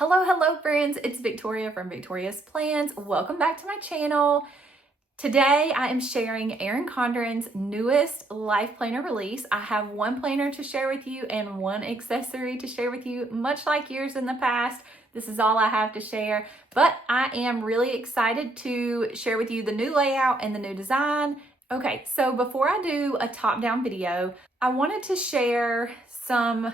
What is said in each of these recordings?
Hello friends, it's Victoria from Victoria's Plans. Welcome back to my channel. Today I am sharing Erin Condren's newest life planner release. I have one planner to share with you and one accessory to share with you, much like years in the past. This is all I have to share, but I am really excited to share with you the new layout and the new design. Okay, so before I do a top-down video, I wanted to share some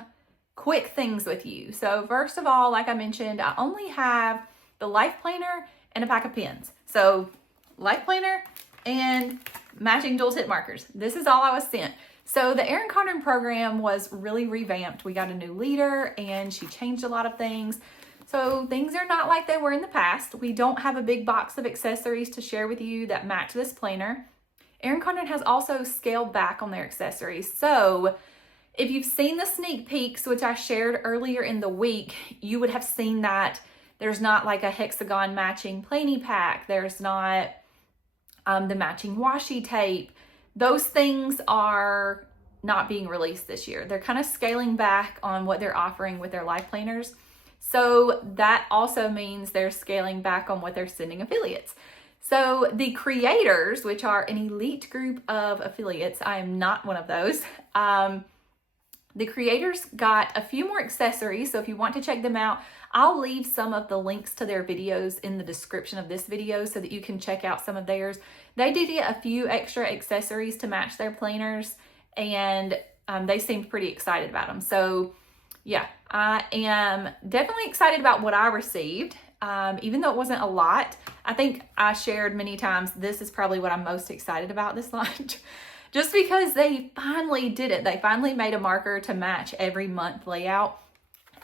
quick things with you. So first of all, like I mentioned, I only have the life planner and a pack of pens. So life planner and matching dual tip markers. This is all I was sent. So the Erin Condren program was really revamped. We got a new leader and she changed a lot of things. So things are not like they were in the past. We don't have a big box of accessories to share with you that match this planner. Erin Condren has also scaled back on their accessories. So if you've seen the sneak peeks, which I shared earlier in the week, you would have seen that there's not like a hexagon matching planny pack. There's not the matching washi tape. Those things are not being released this year. They're kind of scaling back on what they're offering with their life planners. So that also means they're scaling back on what they're sending affiliates. So the creators, which are an elite group of affiliates, I am not one of those. The creators got a few more accessories, so if you want to check them out, I'll leave some of the links to their videos in the description of this video so that you can check out some of theirs. They did get a few extra accessories to match their planners, and they seemed pretty excited about them. So yeah, I am definitely excited about what I received, even though it wasn't a lot. I think I shared many times, this is probably what I'm most excited about this launch. Just because they finally did it. They finally made a marker to match every month layout.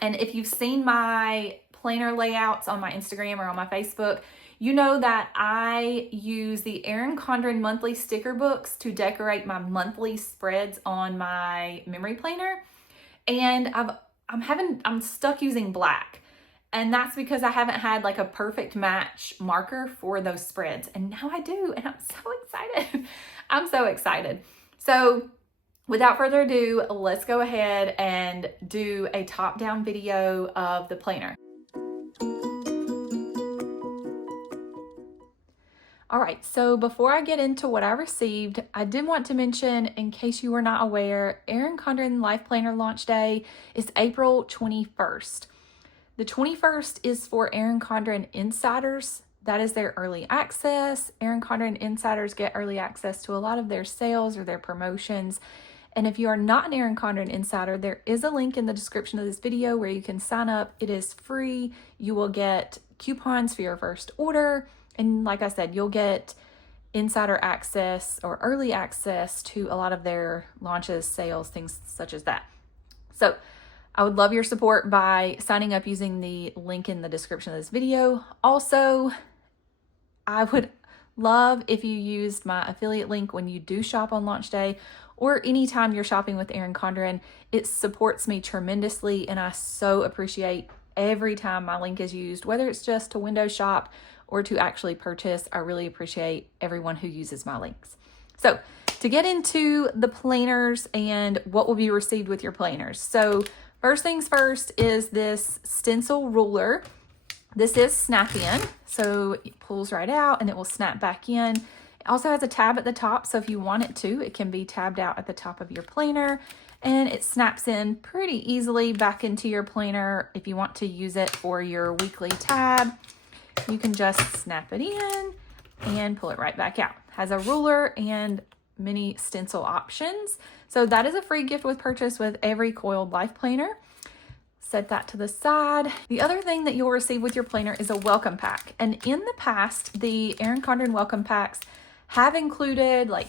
And if you've seen my planner layouts on my Instagram or on my Facebook, you know that I use the Erin Condren monthly sticker books to decorate my monthly spreads on my memory planner. And I'm stuck using black. And that's because I haven't had like a perfect match marker for those spreads. And now I do, and I'm so excited. I'm so excited. So without further ado, let's go ahead and do a top-down video of the planner. All right, so before I get into what I received, I did want to mention, in case you were not aware, Erin Condren Life Planner launch day is April 21st. The 21st is for Erin Condren Insiders. That is their early access. Erin Condren Insiders get early access to a lot of their sales or their promotions. And if you are not an Erin Condren Insider, there is a link in the description of this video where you can sign up. It is free. You will get coupons for your first order. And like I said, you'll get insider access or early access to a lot of their launches, sales, things such as that. So I would love your support by signing up using the link in the description of this video. Also, I would love if you used my affiliate link when you do shop on launch day or anytime you're shopping with Erin Condren. It supports me tremendously, and I so appreciate every time my link is used, whether it's just to window shop or to actually purchase. I really appreciate everyone who uses my links. So to get into the planners and what will be received with your planners. So first things first is this stencil ruler. This is snap in, so it pulls right out and it will snap back in. It also has a tab at the top, so if you want it to, it can be tabbed out at the top of your planner, and it snaps in pretty easily back into your planner. If you want to use it for your weekly tab, you can just snap it in and pull it right back out. Has a ruler and many stencil options. So that is a free gift with purchase with every coiled life planner. Set that to the side. The other thing that you'll receive with your planner is a welcome pack. And in the past, the Erin Condren welcome packs have included like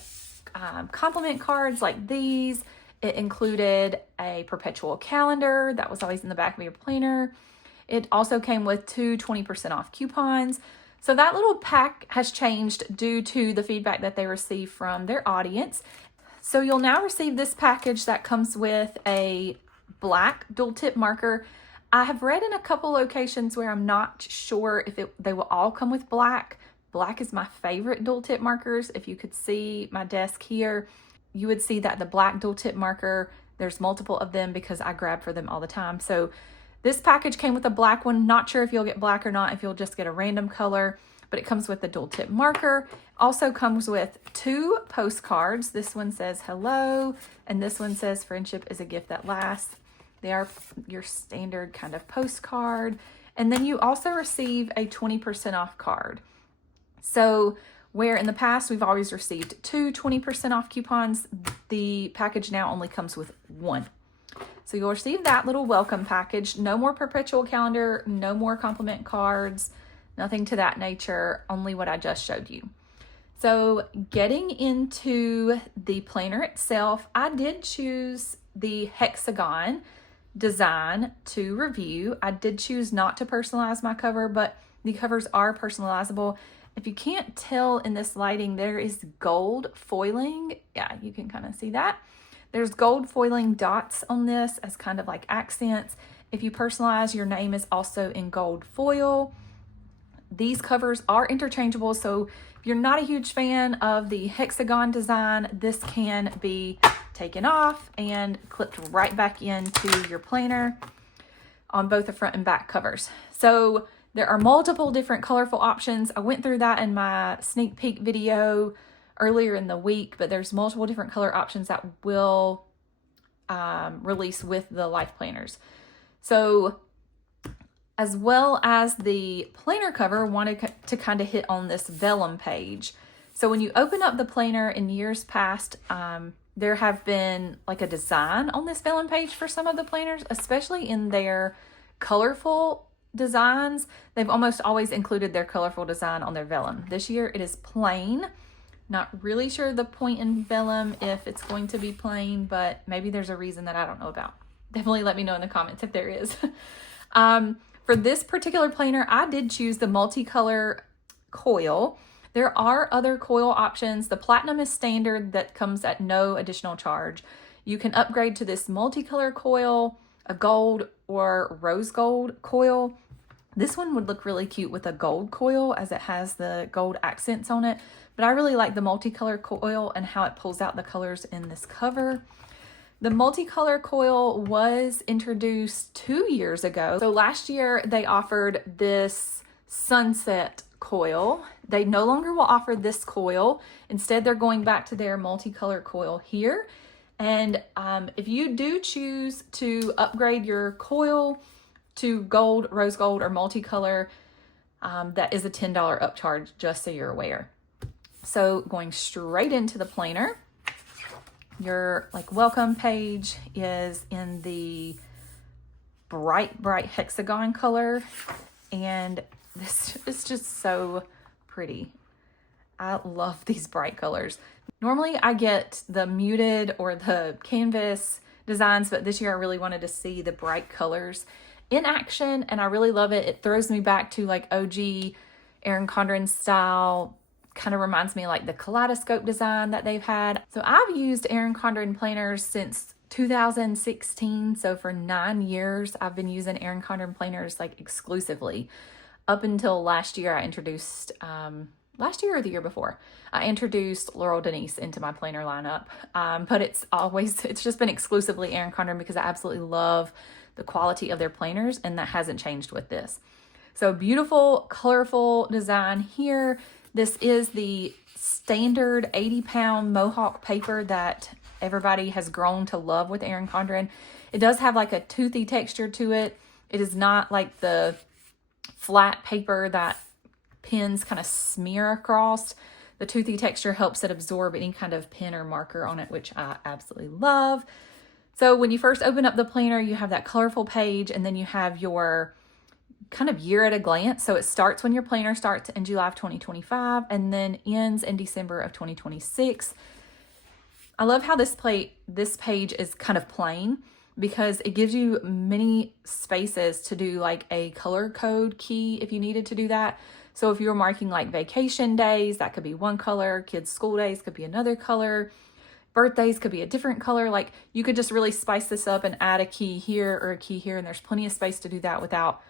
compliment cards like these. It included a perpetual calendar that was always in the back of your planner. It also came with 2 20% off coupons. So that little pack has changed due to the feedback that they received from their audience. So you'll now receive this package that comes with a black dual tip marker. I have read in a couple locations where I'm not sure if they will all come with black. Black is my favorite dual tip markers. If you could see my desk here, you would see that the black dual tip marker, there's multiple of them because I grab for them all the time. So This package came with a black one. Not sure if you'll get black or not, if you'll just get a random color, but it comes with the dual tip marker. Also comes with 2 postcards. This one says hello, and this one says friendship is a gift that lasts. They are your standard kind of postcard. And then you also receive a 20% off card. So where in the past we've always received 2 20% off coupons, the package now only comes with 1. So you'll receive that little welcome package. No more perpetual calendar, no more compliment cards, nothing to that nature, only what I just showed you. So getting into the planner itself, I did choose the hexagon design to review. I did choose not to personalize my cover, but the covers are personalizable. If you can't tell in this lighting, there is gold foiling. Yeah, you can kind of see that. There's gold foiling dots on this as kind of like accents. If you personalize, your name is also in gold foil. These covers are interchangeable, so if you're not a huge fan of the hexagon design, this can be taken off and clipped right back into your planner on both the front and back covers. So there are multiple different colorful options. I went through that in my sneak peek video earlier in the week, but there's multiple different color options that will release with the Life Planners. So as well as the planner cover, wanted to kind of hit on this vellum page. So when you open up the planner in years past, there have been like a design on this vellum page for some of the planners, especially in their colorful designs. They've almost always included their colorful design on their vellum. This year it is plain. Not really sure the point in vellum if it's going to be plain, but maybe there's a reason that I don't know about. Definitely let me know in the comments if there is. For this particular planner, I did choose the multicolor coil. There are other coil options. The platinum is standard, that comes at no additional charge. You can upgrade to this multicolor coil, a gold or rose gold coil. This one would look really cute with a gold coil as it has the gold accents on it. But I really like the multicolor coil and how it pulls out the colors in this cover. The multicolor coil was introduced 2 years ago. So last year they offered this sunset coil. They no longer will offer this coil. Instead, they're going back to their multicolor coil here. And if you do choose to upgrade your coil to gold, rose gold, or multicolor, that is a $10 upcharge, just so you're aware. So going straight into the planner, your welcome page is in the bright hexagon color, and this is just so pretty. I love these bright colors. Normally I get the muted or the canvas designs, but this year I really wanted to see the bright colors in action, and I really love it. It throws me back to like OG Erin Condren style. Kind of reminds me like the kaleidoscope design that they've had. So I've used Erin Condren planners since 2016. So for 9 years, I've been using Erin Condren planners like exclusively. Up until last year, I introduced, last year or the year before, I introduced Laurel Denise into my planner lineup. But it's just been exclusively Erin Condren because I absolutely love the quality of their planners, and that hasn't changed with this. So beautiful, colorful design here. This is the standard 80-pound Mohawk paper that everybody has grown to love with Erin Condren. It does have like a toothy texture to it. It is not like the flat paper that pens kind of smear across. The toothy texture helps it absorb any kind of pen or marker on it, which I absolutely love. So when you first open up the planner, you have that colorful page, and then you have your kind of year at a glance. So it starts when your planner starts in July of 2025 and then ends in December of 2026. I love how this page is kind of plain because it gives you many spaces to do like a color code key if you needed to do that. So if you're marking like vacation days, that could be one color, kids' school days could be another color, birthdays could be a different color. Like you could just really spice this up and add a key here or a key here, and there's plenty of space to do that without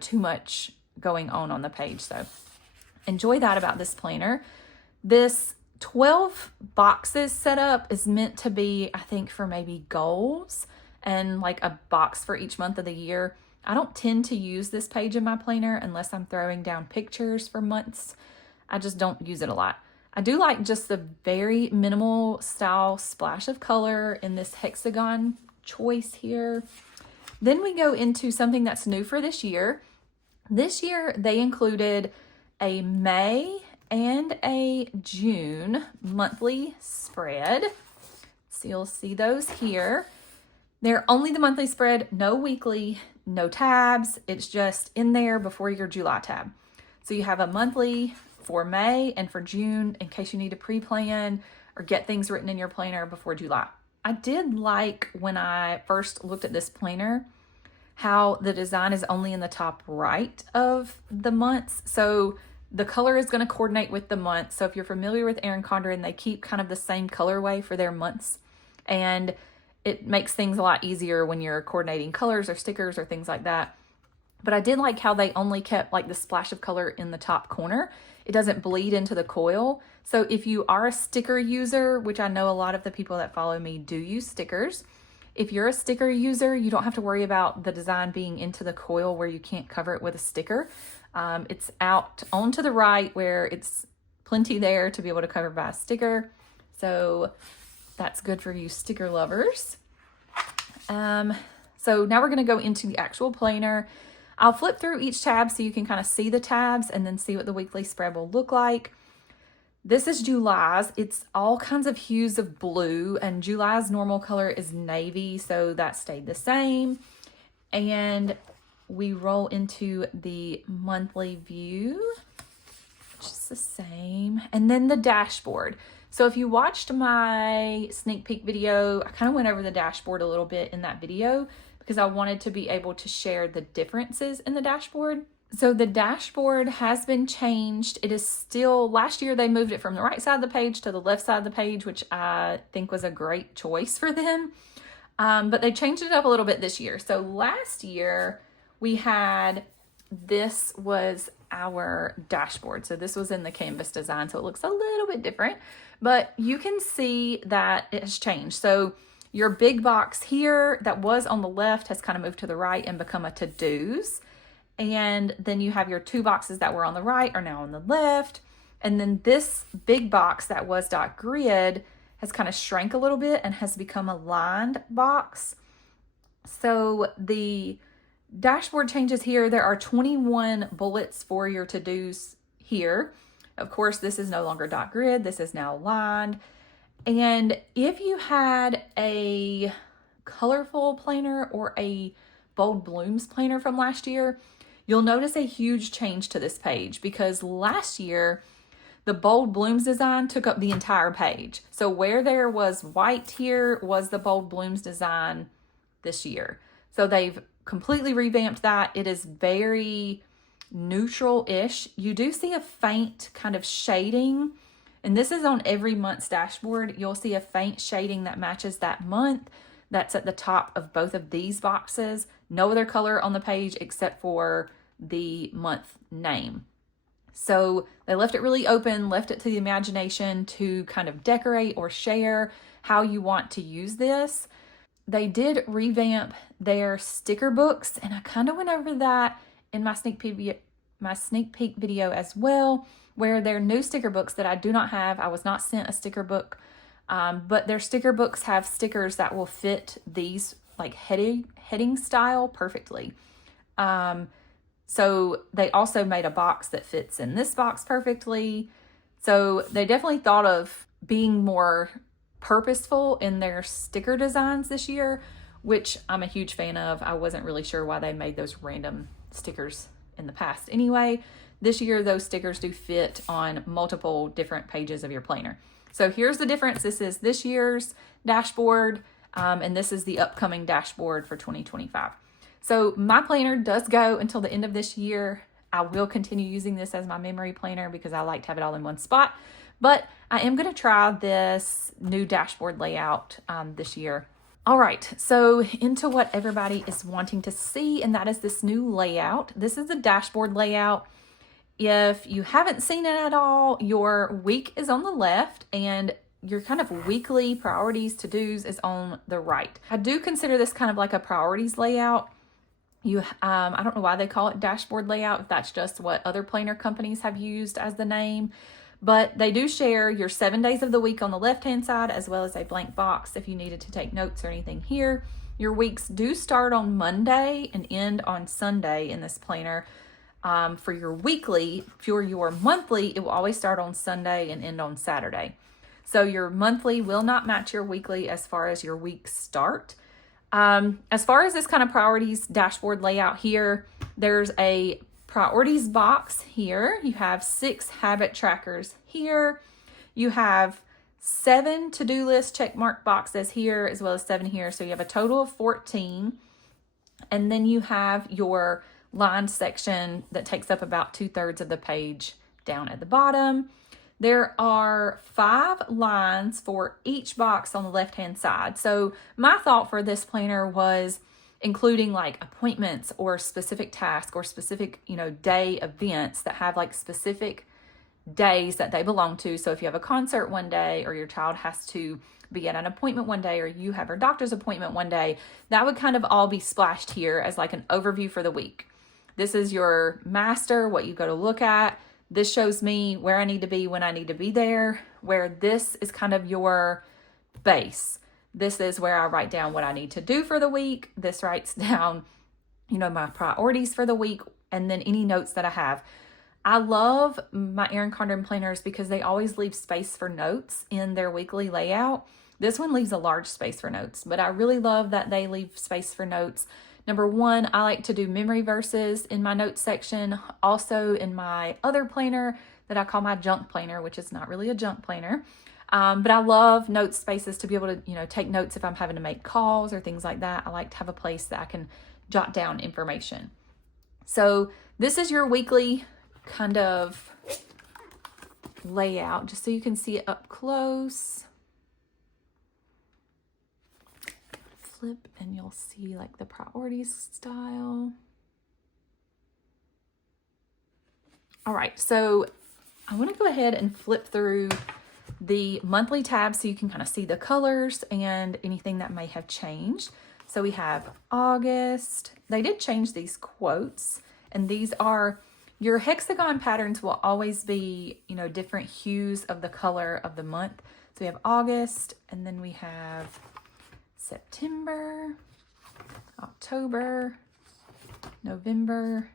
too much going on the page. So enjoy that about this planner. This 12 boxes setup is meant to be, I think, for maybe goals and like a box for each month of the year. I don't tend to use this page in my planner unless I'm throwing down pictures for months. I just don't use it a lot. I do like just the very minimal style splash of color in this hexagon choice here. Then we go into something that's new for this year. This year they included a May and a June monthly spread. So you'll see those here. They're only the monthly spread, no weekly, no tabs. It's just in there before your July tab. So you have a monthly for May and for June in case you need to pre-plan or get things written in your planner before July. I did like when I first looked at this planner how the design is only in the top right of the months. So the color is going to coordinate with the month. So if you're familiar with Erin Condren, they keep kind of the same colorway for their months. And it makes things a lot easier when you're coordinating colors or stickers or things like that. But I did like how they only kept like the splash of color in the top corner. It doesn't bleed into the coil. So if you are a sticker user, which I know a lot of the people that follow me do use stickers, if you're a sticker user, you don't have to worry about the design being into the coil where you can't cover it with a sticker. It's out on to the right where it's plenty there to be able to cover by a sticker. So that's good for you sticker lovers. So now we're going to go into the actual planner. I'll flip through each tab so you can kind of see the tabs and then see what the weekly spread will look like. This is July's. It's all kinds of hues of blue, and July's normal color is navy, so that stayed the same. And we roll into the monthly view, which is the same. And then the dashboard. So if you watched my sneak peek video, I kind of went over the dashboard a little bit in that video because I wanted to be able to share the differences in the dashboard. So the dashboard has been changed. It is still, last year they moved it from the right side of the page to the left side of the page, which I think was a great choice for them. But they changed it up a little bit this year. So last year we had, this was our dashboard. So this was in the canvas design. So it looks a little bit different, but you can see that it has changed. So your big box here that was on the left has kind of moved to the right and become a to-dos. And then you have your two boxes that were on the right are now on the left. And then this big box that was dot grid has kind of shrank a little bit and has become a lined box. So the dashboard changes here. There are 21 bullets for your to-dos here. Of course, this is no longer dot grid. This is now lined. And if you had a colorful planner or a bold blooms planner from last year, you'll notice a huge change to this page because last year the bold blooms design took up the entire page. So where there was white here was the bold blooms design this year. So they've completely revamped that. It is very neutral-ish. You do see a faint kind of shading, and this is on every month's dashboard. You'll see a faint shading that matches that month. That's at the top of both of these boxes. No other color on the page except for the month name. So they left it really open, left it to the imagination to kind of decorate or share how you want to use this. They did revamp their sticker books, and I kind of went over that in my sneak peek video as well, where their new sticker books that I do not have. I was not sent a sticker book, but their sticker books have stickers that will fit these like heading style perfectly. So they also made a box that fits in this box perfectly. So they definitely thought of being more purposeful in their sticker designs this year, which I'm a huge fan of. I wasn't really sure why they made those random stickers in the past. Anyway, this year those stickers do fit on multiple different pages of your planner. So here's the difference. This is this year's dashboard, and this is the upcoming dashboard for 2025. So my planner does go until the end of this year. I will continue using this as my memory planner because I like to have it all in one spot. But I am going to try this new dashboard layout this year. All right, so into what everybody is wanting to see, and that is this new layout. This is the dashboard layout. If you haven't seen it at all, your week is on the left and your kind of weekly priorities to-dos is on the right. I do consider this kind of like a priorities layout. I don't know why they call it dashboard layout, if that's just what other planner companies have used as the name, but they do share your 7 days of the week on the left-hand side, as well as a blank box if you needed to take notes or anything here. Your weeks do start on Monday and end on Sunday in this planner. For your weekly, for your monthly, it will always start on Sunday and end on Saturday. So your monthly will not match your weekly as far as your weeks start. As far as this kind of priorities dashboard layout here, there's a priorities box here. You have 6 habit trackers here. You have 7 to-do list check mark boxes here, as well as 7 here. So you have a total of 14. And then you have your line section that takes up about 2/3 of the page down at the bottom. There are 5 lines for each box on the left-hand side. So my thought for this planner was including like appointments or specific tasks or specific, day events that have like specific days that they belong to. So if you have a concert one day, or your child has to be at an appointment one day, or you have a doctor's appointment one day, that would kind of all be splashed here as like an overview for the week. This is your master, what you go to look at. This shows me where I need to be when I need to be there, where this is kind of your base. This is where I write down what I need to do for the week. This writes down, my priorities for the week, and then any notes that I have. I love my Erin Condren planners because they always leave space for notes in their weekly layout. This one leaves a large space for notes, but I really love that they leave space for notes. Number 1, I like to do memory verses in my notes section. Also in my other planner that I call my junk planner, which is not really a junk planner. But I love note spaces to be able to, take notes if I'm having to make calls or things like that. I like to have a place that I can jot down information. So this is your weekly kind of layout, just so you can see it up close. Flip and you'll see like the priorities style. All right, so I want to go ahead and flip through the monthly tab so you can kind of see the colors and anything that may have changed. So we have August. They did change these quotes, and these are your hexagon patterns will always be, different hues of the color of the month. So we have August, and then we have September, October, November,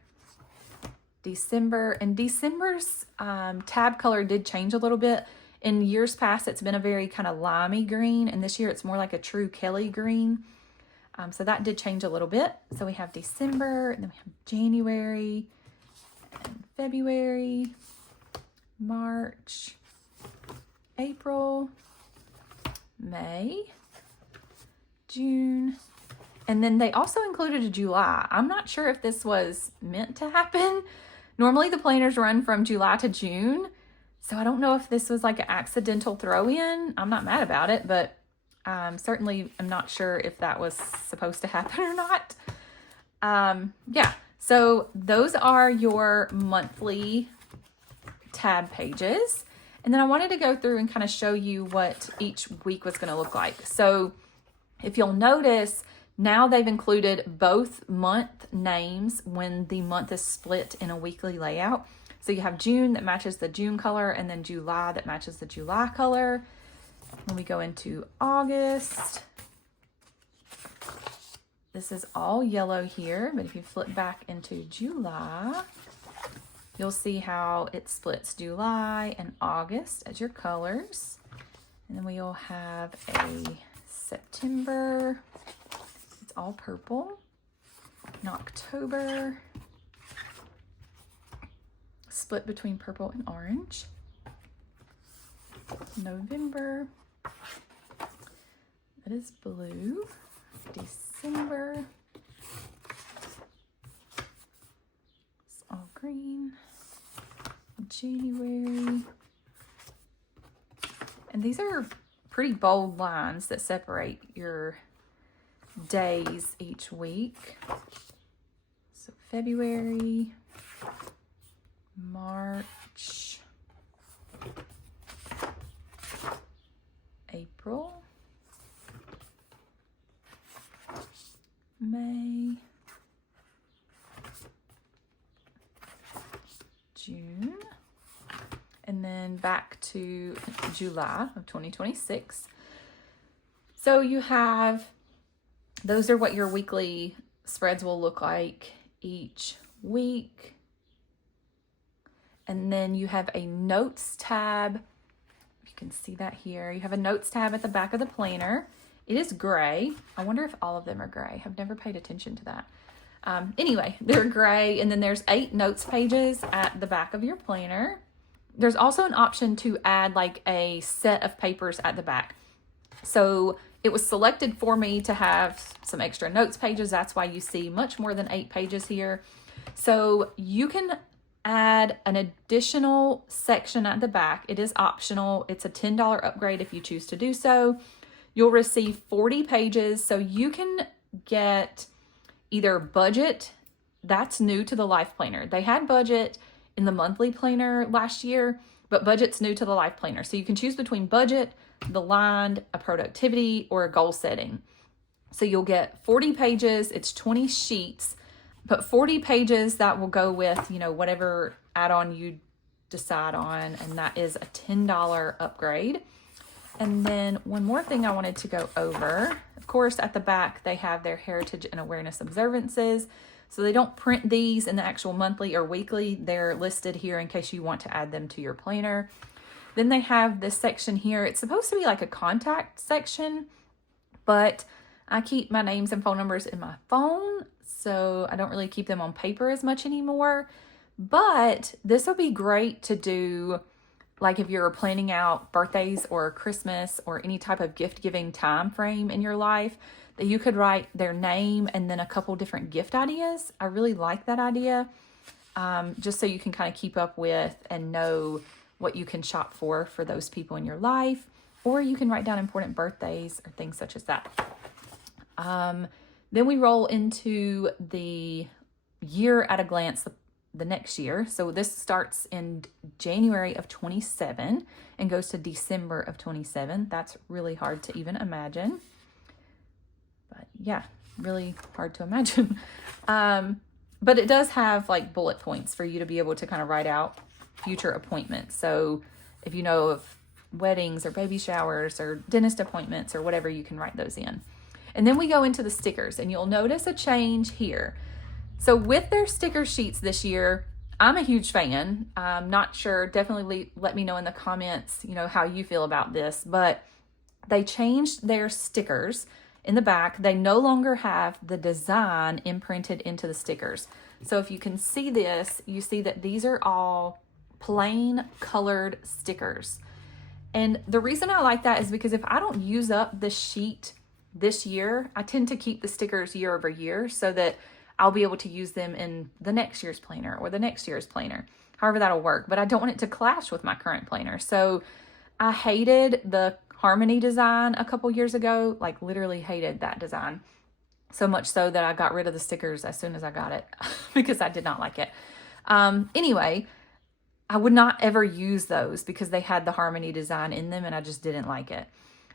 December. And December's tab color did change a little bit. In years past, it's been a very kind of limey green, and this year it's more like a true Kelly green. So that did change a little bit. So we have December, and then we have January, and February, March, April, May, June, and then they also included a July. I'm not sure if this was meant to happen. Normally the planners run from July to June, so I don't know if this was like an accidental throw in. I'm not mad about it, but certainly I'm not sure if that was supposed to happen or not. Yeah, so those are your monthly tab pages. And then I wanted to go through and kind of show you what each week was going to look like. So if you'll notice, now they've included both month names when the month is split in a weekly layout. So you have June that matches the June color, and then July that matches the July color. When we go into August, this is all yellow here, but if you flip back into July, you'll see how it splits July and August as your colors. And then we'll have a September, it's all purple. In October, split between purple and orange. November, that is blue. December, it's all green. January, and these are pretty bold lines that separate your days each week. So February, March, April, May, June. And then back to July of 2026. So you have, those are what your weekly spreads will look like each week. And then you have a notes tab. You can see that here. You have a notes tab at the back of the planner. It is gray. I wonder if all of them are gray. I've never paid attention to that. Anyway, they're gray. And then there's 8 notes pages at the back of your planner. There's also an option to add like a set of papers at the back. So it was selected for me to have some extra notes pages. That's why you see much more than 8 pages here. So you can add an additional section at the back. It is optional. It's a $10 upgrade if you choose to do so. You'll receive 40 pages. So you can get either budget. That's new to the Life Planner. They had budget in the monthly planner last year, but budget's new to the Life Planner. So you can choose between budget, the line, a productivity, or a goal setting. So you'll get 40 pages. It's 20 sheets, but 40 pages that will go with, you know, whatever add-on you decide on. And that is a $10 upgrade. And then one more thing I wanted to go over. Of course, at the back, they have their heritage and awareness observances. So they don't print these in the actual monthly or weekly. They're listed here in case you want to add them to your planner. Then they have this section here. It's supposed to be like a contact section, but I keep my names and phone numbers in my phone, so I don't really keep them on paper as much anymore. But this will be great to do, like if you're planning out birthdays or Christmas or any type of gift-giving time frame in your life, that you could write their name and then a couple different gift ideas. I really like that idea, just so you can kind of keep up with and know what you can shop for those people in your life, or you can write down important birthdays or things such as that. Then we roll into the year at a glance, the next year. So this starts in January of 27 and goes to December of 27. That's really hard to even imagine. But yeah, really hard to imagine. But it does have like bullet points for you to be able to kind of write out future appointments. So if you know of weddings or baby showers or dentist appointments or whatever, you can write those in. And then we go into the stickers, and you'll notice a change here. So with their sticker sheets this year, I'm a huge fan. I'm not sure, definitely let me know in the comments, you know, how you feel about this, but they changed their stickers in the back. They no longer have the design imprinted into the stickers. So if you can see this, you see that these are all plain colored stickers. And the reason I like that is because if I don't use up the sheet this year, I tend to keep the stickers year over year so that I'll be able to use them in the next year's planner or the next year's planner, however that'll work. But I don't want it to clash with my current planner. So I hated the Harmony design a couple years ago, like literally hated that design. So much so that I got rid of the stickers as soon as I got it because I did not like it. Anyway, I would not ever use those because they had the Harmony design in them and I just didn't like it.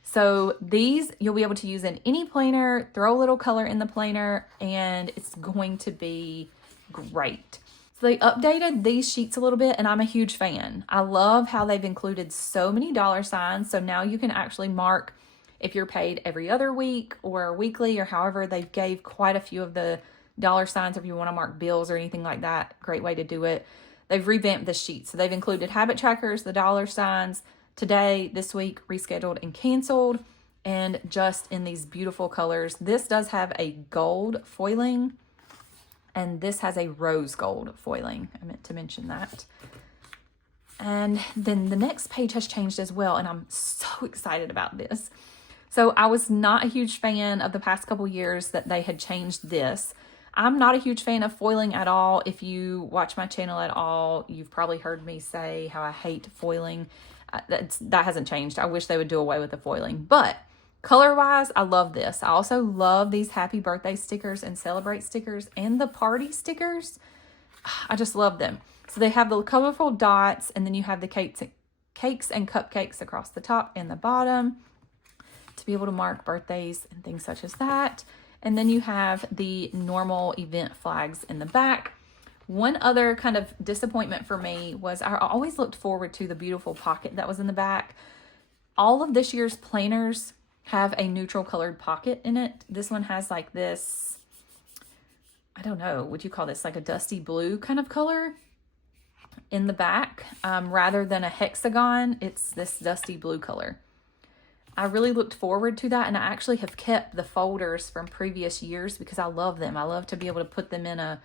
So these you'll be able to use in any planner, throw a little color in the planner, and it's going to be great. So they updated these sheets a little bit, and I'm a huge fan. I love how they've included so many dollar signs. So now you can actually mark if you're paid every other week or weekly or however. They gave quite a few of the dollar signs if you want to mark bills or anything like that. Great way to do it. They've revamped the sheet. So they've included habit trackers, the dollar signs, today, this week, rescheduled and canceled, and just in these beautiful colors. This does have a gold foiling, and this has a rose gold foiling. I meant to mention that. And then the next page has changed as well, and I'm so excited about this. So I was not a huge fan of the past couple years that they had changed this. I'm not a huge fan of foiling at all. If you watch my channel at all, you've probably heard me say how I hate foiling. That hasn't changed. I wish they would do away with the foiling. But color-wise, I love this. I also love these happy birthday stickers and celebrate stickers and the party stickers. I just love them. So they have the colorful dots, and then you have the cakes and cupcakes across the top and the bottom to be able to mark birthdays and things such as that. And then you have the normal event flags in the back. One other kind of disappointment for me was I always looked forward to the beautiful pocket that was in the back. All of this year's planners have a neutral colored pocket in it. This one has like this, I don't know, would you call this like a dusty blue kind of color in the back? Rather than a hexagon, it's this dusty blue color. I really looked forward to that, and I actually have kept the folders from previous years because I love them. I love to be able to put them in a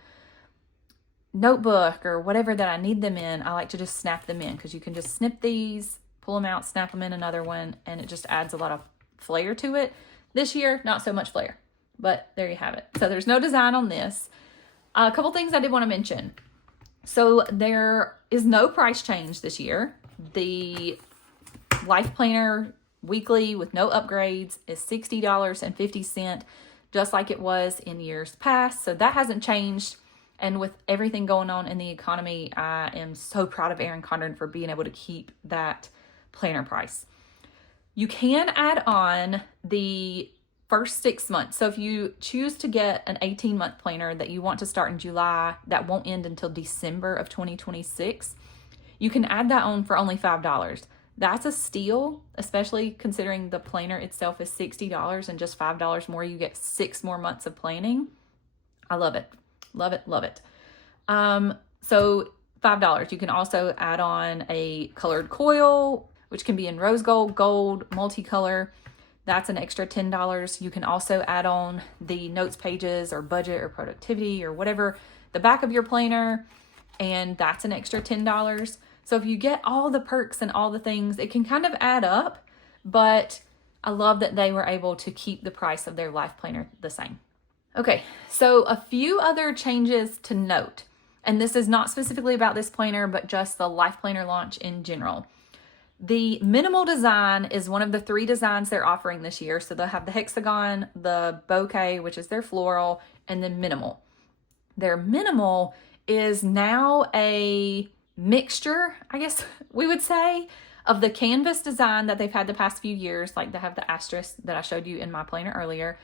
notebook or whatever that I need them in. I like to just snap them in because you can just snip these, pull them out, snap them in another one, and it just adds a lot of flair to it. This year, not so much flair, but there you have it. So there's no design on this. A couple things I did want to mention. So there is no price change this year. The LifePlanner weekly with no upgrades is $60.50, just like it was in years past. So that hasn't changed. And with everything going on in the economy, I am so proud of Erin Condren for being able to keep that planner price. You can add on the first 6 months. So if you choose to get an 18-month planner that you want to start in July, that won't end until December of 2026, you can add that on for only $5. That's a steal, especially considering the planner itself is $60 and just $5 more, you get 6 more months of planning. I love it. Love it, love it. So $5. You can also add on a colored coil, which can be in rose gold, gold, multicolor. That's an extra $10. You can also add on the notes pages or budget or productivity or whatever, the back of your planner, and that's an extra $10. So if you get all the perks and all the things, it can kind of add up, but I love that they were able to keep the price of their LifePlanner the same. Okay, so a few other changes to note, and this is not specifically about this planner, but just the LifePlanner launch in general. The minimal design is one of the 3 designs they're offering this year. So they'll have the hexagon, the bouquet, which is their floral, and then minimal. Their minimal is now a mixture, I guess we would say, of the canvas design that they've had the past few years. Like they have the asterisk that I showed you in my planner earlier,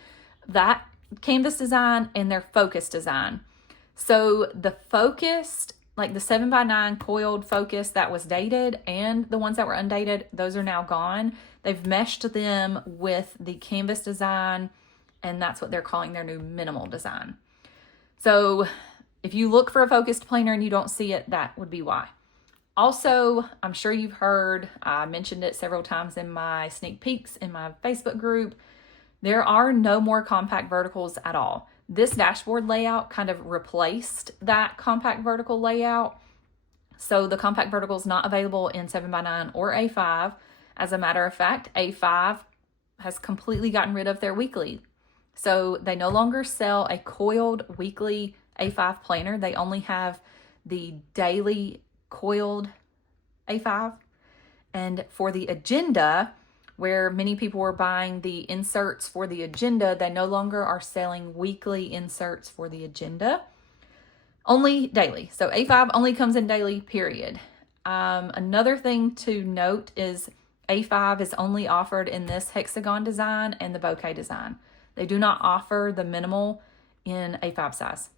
that canvas design, and their focus design. So the focused, like the 7x9 coiled focus that was dated and the ones that were undated, those are now gone. They've meshed them with the canvas design, and that's what they're calling their new minimal design. So if you look for a focused planner and you don't see it, that would be why. Also, I'm sure you've heard, I mentioned it several times in my sneak peeks in my Facebook group, there are no more compact verticals at all. This dashboard layout kind of replaced that compact vertical layout. So the compact vertical is not available in 7x9 or A5. As a matter of fact, A5 has completely gotten rid of their weekly. So they no longer sell a coiled weekly A5 planner. They only have the daily coiled A5. And for the agenda, where many people were buying the inserts for the agenda, they no longer are selling weekly inserts for the agenda, only daily. So A5 only comes in daily, period. Another thing to note is A5 is only offered in this hexagon design and the bouquet design. They do not offer the minimal in A5 size,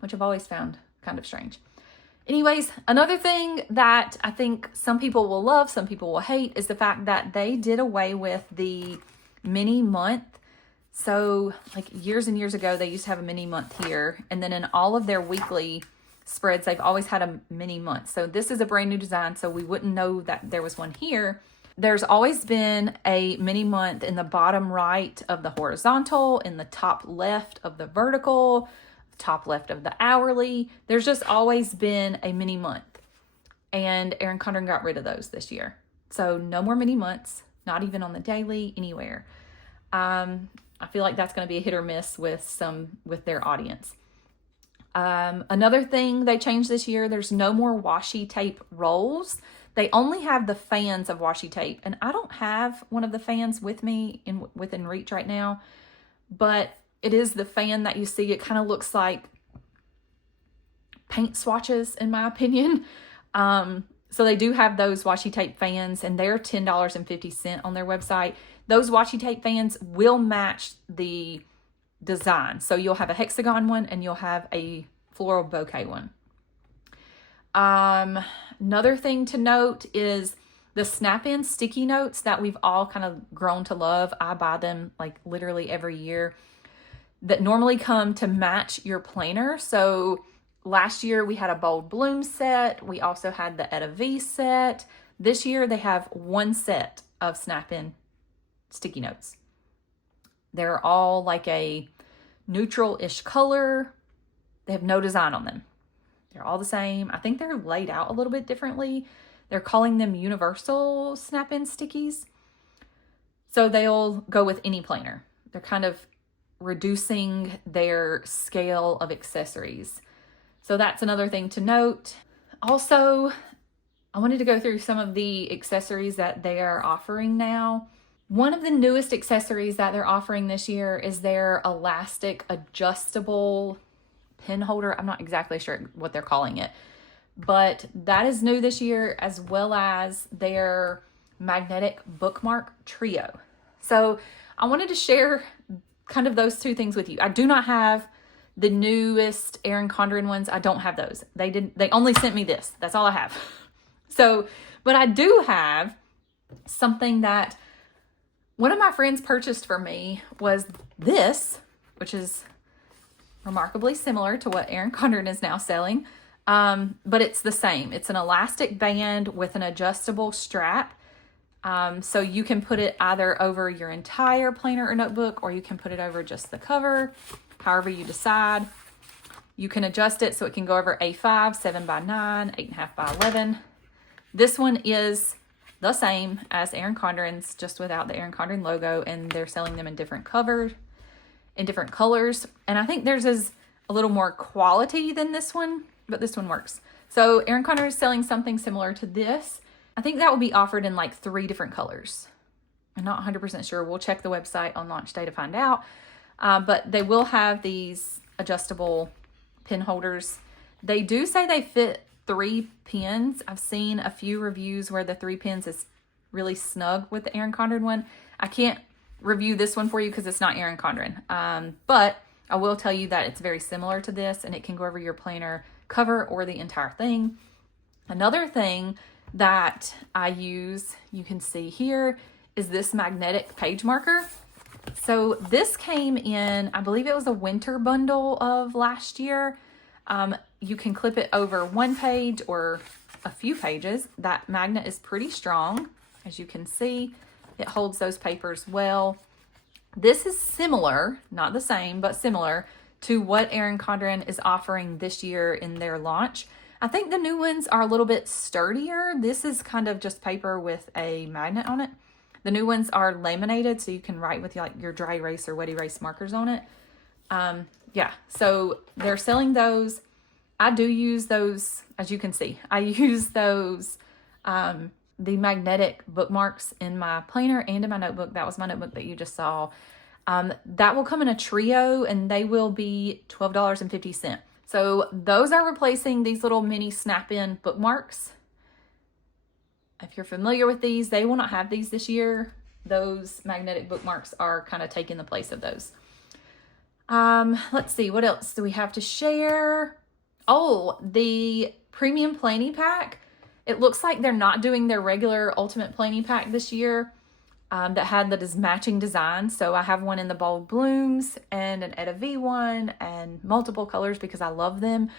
which I've always found kind of strange. Anyways, another thing that I think some people will love, some people will hate, is the fact that they did away with the mini month. So like years and years ago, they used to have a mini month here. And then in all of their weekly spreads, they've always had a mini month. So this is a brand new design, so we wouldn't know that there was one here. There's always been a mini month in the bottom right of the horizontal, in the top left of the vertical, top left of the hourly. There's just always been a mini month, and Erin Condren got rid of those this year. So no more mini months, not even on the daily, anywhere. I feel like that's going to be a hit or miss with their audience. Another thing they changed this year, there's no more washi tape rolls. They only have the fans of washi tape, and I don't have one of the fans with me within reach right now, but it is the fan that you see. It kind of looks like paint swatches, in my opinion. So they do have those washi tape fans, and they're $10.50 on their website. Those washi tape fans will match the design. So you'll have a hexagon one and you'll have a floral bouquet one. Another thing to note is the snap-in sticky notes that we've all kind of grown to love. I buy them like literally every year, that normally come to match your planner. So last year we had a Bold Bloom set. We also had the Etta V set. This year they have one set of snap-in sticky notes. They're all like a neutral-ish color. They have no design on them. They're all the same. I think they're laid out a little bit differently. They're calling them universal snap-in stickies. So they'll go with any planner. They're kind of reducing their scale of accessories. So that's another thing to note. Also, I wanted to go through some of the accessories that they are offering now. One of the newest accessories that they're offering this year is their elastic adjustable pen holder. I'm not exactly sure what they're calling it, but that is new this year, as well as their magnetic bookmark trio. So I wanted to share kind of those two things with you. I do not have the newest Erin Condren ones. I don't have those. They only sent me this. That's all I have. So, but I do have something that one of my friends purchased for me, was this, which is remarkably similar to what Erin Condren is now selling. But it's the same. It's an elastic band with an adjustable strap. So you can put it either over your entire planner or notebook, or you can put it over just the cover, however you decide. You can adjust it so it can go over A5, 7x9, 8.5 by 11. This one is the same as Erin Condren's, just without the Erin Condren logo, and they're selling them in different colors. And I think theirs is a little more quality than this one, but this one works. So Erin Condren is selling something similar to this. I think that will be offered in like 3 different colors. I'm not 100% sure. We'll check the website on launch day to find out. But they will have these adjustable pen holders. They do say they fit 3 pens. I've seen a few reviews where the 3 pens is really snug with the Erin Condren one. I can't review this one for you because it's not Erin Condren. But I will tell you that it's very similar to this, and it can go over your planner cover or the entire thing. Another thing that I use, you can see here, is this magnetic page marker. So this came in, I believe it was a winter bundle of last year. You can clip it over one page or a few pages. That magnet is pretty strong. As you can see, it holds those papers well. This is similar, not the same, but similar to what Erin Condren is offering this year in their launch. I think the new ones are a little bit sturdier. This is kind of just paper with a magnet on it. The new ones are laminated, so you can write with like your dry erase or wet erase markers on it. Yeah, so they're selling those. I do use those, as you can see. I use those, the magnetic bookmarks in my planner and in my notebook. That was my notebook that you just saw. That will come in a trio, and they will be $12.50. So those are replacing these little mini snap-in bookmarks. If you're familiar with these, they will not have these this year. Those magnetic bookmarks are kind of taking the place of those. Let's see, what else do we have to share? Oh, the premium planning pack. It looks like they're not doing their regular ultimate planning pack this year that had the matching design. So I have one in the Bold Blooms and an Etta V one and multiple colors because I love them.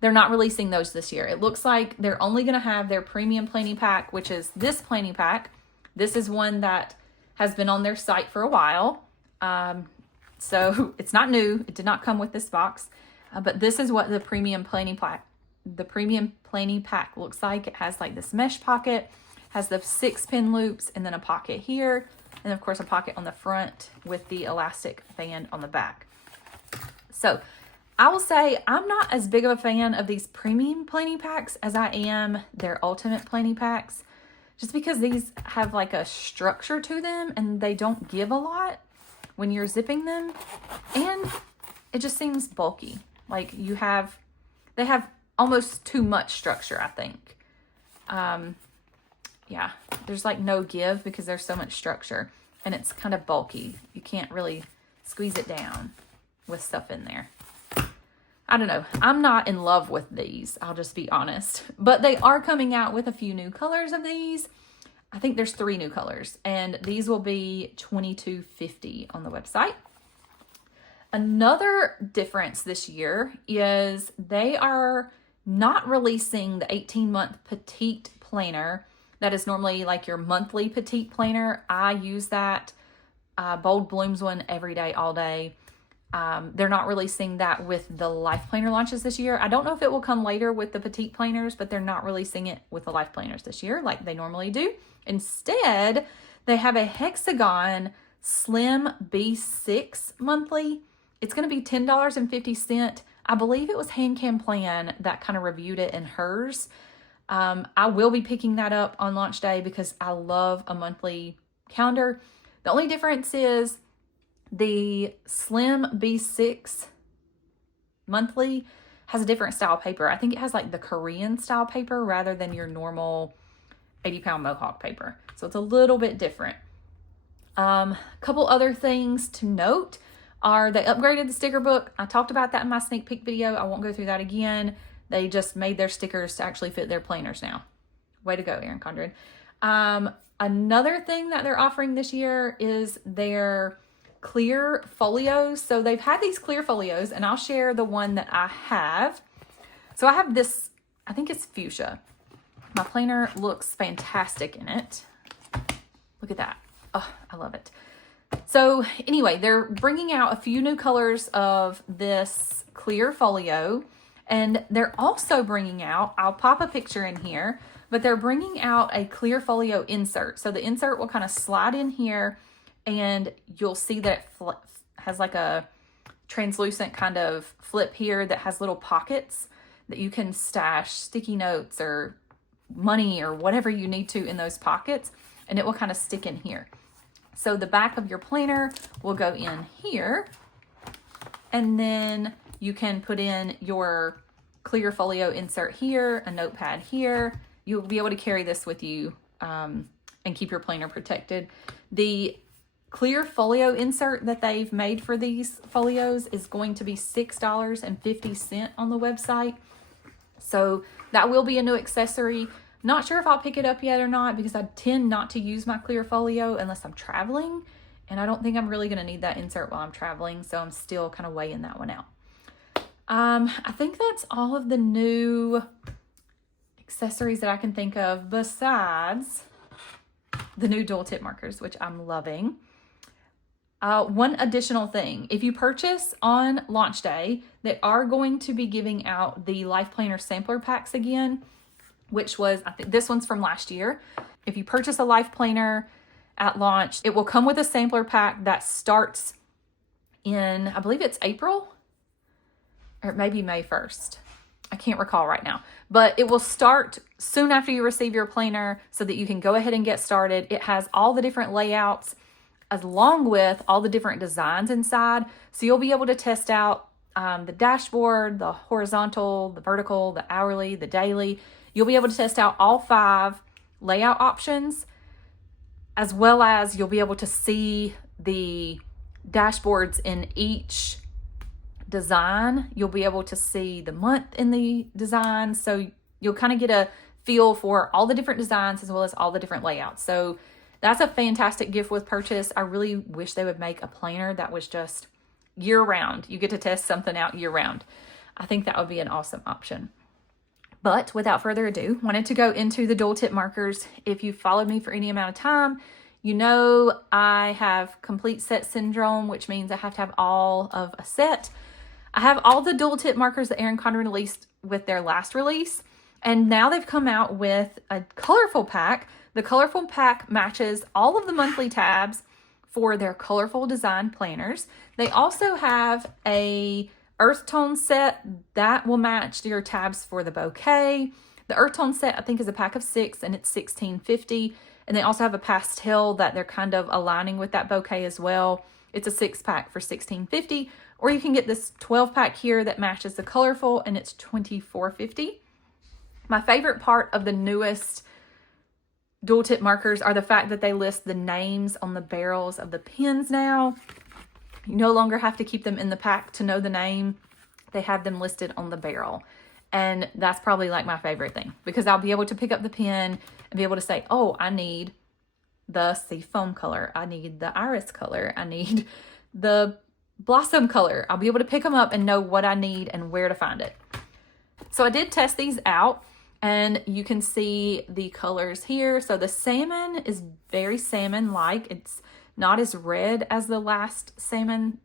They're not releasing those this year. It looks like they're only going to have their premium planning pack, which is this planning pack. This is one that has been on their site for a while. So it's not new. It did not come with this box. But this is what the premium planning pack looks like. It has like this mesh pocket, has the 6 pin loops, and then a pocket here, and of course a pocket on the front with the elastic band on the back. So I will say I'm not as big of a fan of these premium planning packs as I am their ultimate planning packs, just because these have like a structure to them and they don't give a lot when you're zipping them, and it just seems bulky. Like they have almost too much structure, I think. Yeah, there's like no give because there's so much structure, and it's kind of bulky. You can't really squeeze it down with stuff in there. I don't know. I'm not in love with these. I'll just be honest. But they are coming out with a few new colors of these. I think there's 3 new colors. And these will be $22.50 on the website. Another difference this year is they are not releasing the 18-month petite planner. That is normally like your monthly petite planner. I use that Bold Blooms one every day, all day. They're not releasing that with the LifePlanner launches this year. I don't know if it will come later with the petite planners, but they're not releasing it with the LifePlanners this year like they normally do. Instead, they have a Hexagon Slim B6 monthly. It's going to be $10.50. I believe it was HandCam Plan that kind of reviewed it in hers. I will be picking that up on launch day because I love a monthly calendar. The only difference is the Slim B6 monthly has a different style paper. I think it has like the Korean style paper rather than your normal 80-pound Mohawk paper. So it's a little bit different. A couple other things to note are they upgraded the sticker book. I talked about that in my sneak peek video. I won't go through that again. They just made their stickers to actually fit their planners now. Way to go, Erin Condren. Another thing that they're offering this year is their clear folios. So they've had these clear folios, and I'll share the one that I have. So I have this, I think it's fuchsia. My planner looks fantastic in it. Look at that. Oh, I love it. So anyway, they're bringing out a few new colors of this clear folio, and they're also bringing out, I'll pop a picture in here, but they're bringing out a clear folio insert. So the insert will kind of slide in here, and you'll see that it has like a translucent kind of flip here that has little pockets that you can stash sticky notes or money or whatever you need to in those pockets, and it will kind of stick in here. So the back of your planner will go in here, and then you can put in your clear folio insert here, a notepad here. You'll be able to carry this with you and keep your planner protected. The clear folio insert that they've made for these folios is going to be $6.50 on the website. So that will be a new accessory. Not sure if I'll pick it up yet or not because I tend not to use my clear folio unless I'm traveling. And I don't think I'm really going to need that insert while I'm traveling. So I'm still kind of weighing that one out. I think that's all of the new accessories that I can think of besides the new dual tip markers, which I'm loving. One additional thing, if you purchase on launch day, they are going to be giving out the LifePlanner sampler packs again, which was, I think this one's from last year. If you purchase a LifePlanner at launch, it will come with a sampler pack that starts in, I believe it's April or maybe May 1st. I can't recall right now, but it will start soon after you receive your planner so that you can go ahead and get started. It has all the different layouts along with all the different designs inside. So you'll be able to test out the dashboard, the horizontal, the vertical, the hourly, the daily. You'll be able to test out all 5 layout options, as well as you'll be able to see the dashboards in each design. You'll be able to see the month in the design. So you'll kind of get a feel for all the different designs as well as all the different layouts. So that's a fantastic gift with purchase. I really wish they would make a planner that was just year round. You get to test something out year round. I think that would be an awesome option. But without further ado, wanted to go into the dual tip markers. If you've followed me for any amount of time, you know I have complete set syndrome, which means I have to have all of a set. I have all the dual tip markers that Erin Condren released with their last release, and now they've come out with a colorful pack. The colorful pack matches all of the monthly tabs for their colorful design planners. They also have a earth tone set that will match your tabs for the bouquet. The earth tone set, I think, is a pack of 6 and it's $16.50. And they also have a pastel that they're kind of aligning with that bouquet as well. It's a 6-pack for $16.50. Or you can get this 12-pack here that matches the colorful and it's $24.50. My favorite part of the newest dual tip markers are the fact that they list the names on the barrels of the pens now. You no longer have to keep them in the pack to know the name. they have them listed on the barrel. And that's probably like my favorite thing, because I'll be able to pick up the pen and be able to say, oh, I need the seafoam color. I need the iris color. I need the blossom color. I'll be able to pick them up and know what I need and where to find it. So I did test these out, and you can see the colors here. So the salmon is very salmon-like. It's not as red as the last salmon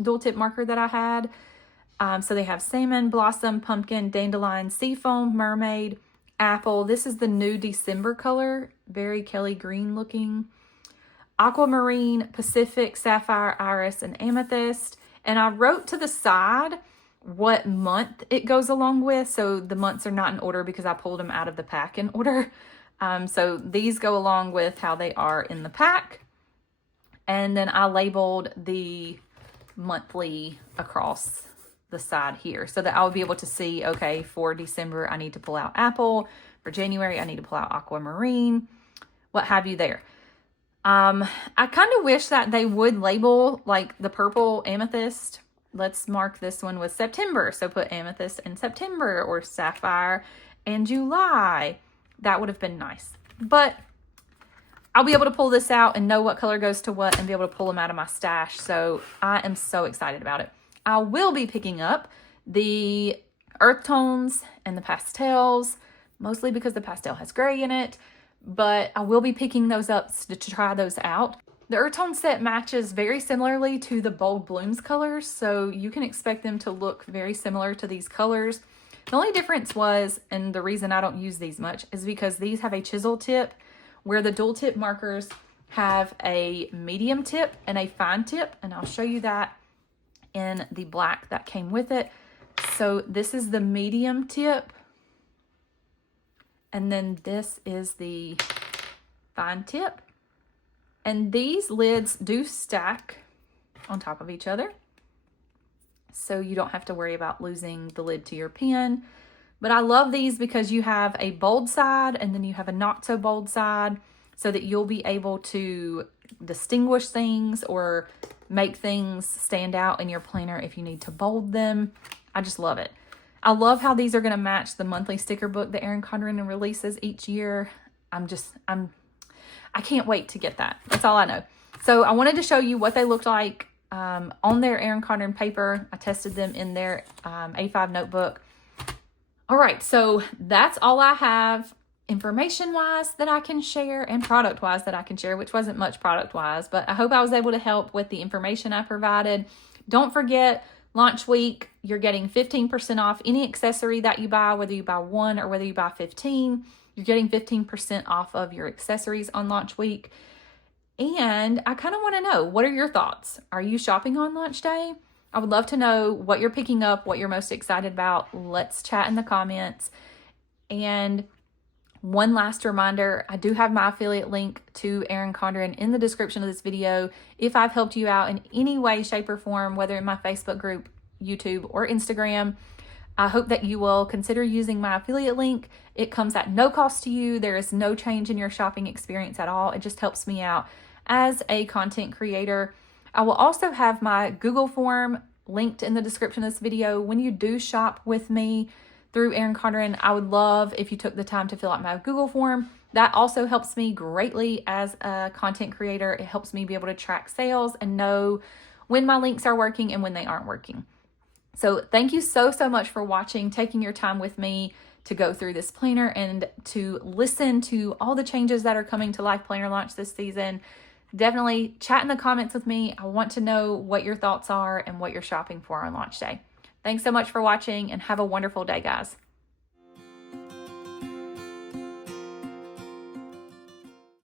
dual tip marker that I had. So they have salmon, blossom, pumpkin, dandelion, seafoam, mermaid, apple. This is the new December color, very Kelly green looking. Aquamarine, Pacific, sapphire, iris, and amethyst. And I wrote to the side what month it goes along with. So the months are not in order because I pulled them out of the pack in order. So these go along with how they are in the pack. And then I labeled the monthly across the side here so that I would be able to see, okay, for December, I need to pull out apple. For January, I need to pull out aquamarine, what have you there. I kind of wish that they would label like the purple amethyst. Let's mark this one with September. So put amethyst in September or sapphire in July. That would have been nice. But I'll be able to pull this out and know what color goes to what and be able to pull them out of my stash. So I am so excited about it. I will be picking up the earth tones and the pastels, mostly because the pastel has gray in it, but I will be picking those up to try those out. The earth tone set matches very similarly to the bold blooms colors, so you can expect them to look very similar to these colors. The only difference was, and the reason I don't use these much, is because these have a chisel tip, where the dual tip markers have a medium tip and a fine tip, and I'll show you that in the black that came with it. So this is the medium tip, and then this is the fine tip. And these lids do stack on top of each other, so you don't have to worry about losing the lid to your pen. But I love these because you have a bold side and then you have a not so bold side, so that you'll be able to distinguish things or make things stand out in your planner if you need to bold them. I just love it. I love how these are going to match the monthly sticker book that Erin Condren releases each year. I can't wait to get that. That's all I know. So I wanted to show you what they looked like on their Erin Condren paper. I tested them in their A5 notebook. All right, so that's all I have information-wise that I can share and product-wise that I can share, which wasn't much product-wise, but I hope I was able to help with the information I provided. Don't forget, launch week, you're getting 15% off any accessory that you buy, whether you buy one or whether you buy 15. You're getting 15% off of your accessories on launch week. And I kind of want to know, what are your thoughts? Are you shopping on launch day? I would love to know what you're picking up, what you're most excited about. Let's chat in the comments. And one last reminder, I do have my affiliate link to Erin Condren in the description of this video. If I've helped you out in any way, shape, or form, whether in my Facebook group, YouTube, or Instagram, I hope that you will consider using my affiliate link. It comes at no cost to you. There is no change in your shopping experience at all. It just helps me out as a content creator. I will also have my Google form linked in the description of this video. When you do shop with me through Erin Condren, I would love if you took the time to fill out my Google form. That also helps me greatly as a content creator. It helps me be able to track sales and know when my links are working and when they aren't working. So thank you so much for watching, taking your time with me to go through this planner and to listen to all the changes that are coming to LifePlanner launch this season. Definitely chat in the comments with me. I want to know what your thoughts are and what you're shopping for on launch day. Thanks so much for watching and have a wonderful day, guys.